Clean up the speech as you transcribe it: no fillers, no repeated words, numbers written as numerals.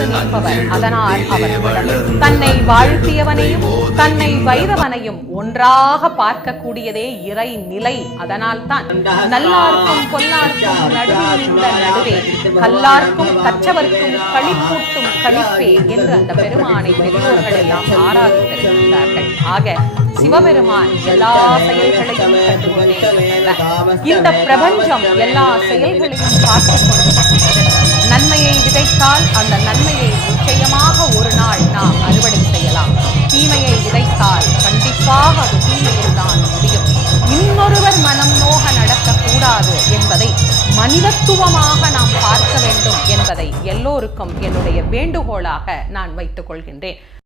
வந்து நிற்பவர். அதனால் அவர் தன்னை வாழ்த்தியவனையும் தன்னை வைரவனையும் ஒன்றாக பார்க்கக்கூடியதே இறை நிலை. அதனால் தான் நல்லார்க்கும் கொல்லார்க்கும் நடுவில் இந்த நடுவே கல்லார்க்கும் கற்றவர்க்கும் களிப்பூட்டும் களிப்பே என்று அந்த பெருமானை பெரியோர்கள் எல்லாம் ஆராதித்திருக்கிறார்கள். ஆக சிவபெருமான் எல்லா செயல்களையும் கண்டுகொண்டே இந்த பிரபஞ்சம் எல்லா செயல்களையும் பார்த்துக் கொண்டிருக்கிறது. நன்மையை விதைத்தால் அந்த நன்மையை நிச்சயமாக ஒரு நாள் நாம் அறுவடை செய்யலாம். தீமையை விதைத்தால் கண்டிப்பாக அது தீமையில் தான் முடியும். இன்னொருவர் மனம் நோக நடக்கக்கூடாது என்பதை மனிதத்துவமாக நாம் பார்க்க வேண்டும் என்பதை எல்லோருக்கும் என்னுடைய வேண்டுகோளாக நான் வைத்துக் கொள்கின்றேன்.